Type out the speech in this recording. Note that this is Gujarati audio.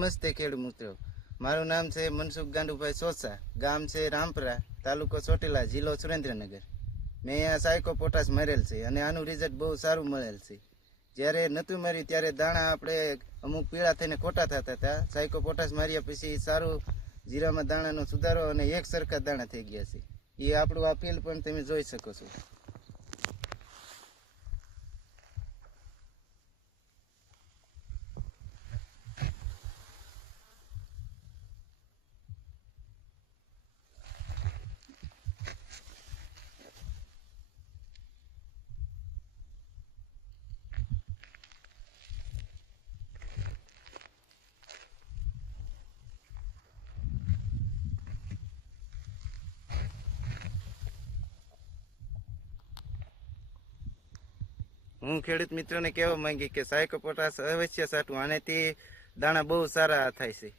નમસ્તે ખેડૂત મિત્રો, મારું નામ છે મનસુખ ગાંડુભાઈ સોસા, ગામ છે રામપરા, તાલુકો ચોટીલા, જિલ્લો સુરેન્દ્રનગર. મેં અહીંયા સાયકો પોટાશ મારેલ છે અને આનું રિઝલ્ટ બહુ સારું મળેલ છે. જ્યારે નહોતું માર્યું ત્યારે દાણા આપણે અમુક પીળા થઈને ખોટા થતા હતા. સાયકો પોટાશ માર્યા પછી સારું જીરામાં દાણાનો સુધારો અને એક સરખા દાણા થઈ ગયા છે. એ આપણું આ ફીલ પણ તમે જોઈ શકો છો. હું ખેડૂત મિત્રોને કહેવા માંગી કે સાયકો પોટાશ અવશ્ય છાંટવું, આનાથી દાણા બહુ સારા થાય છે.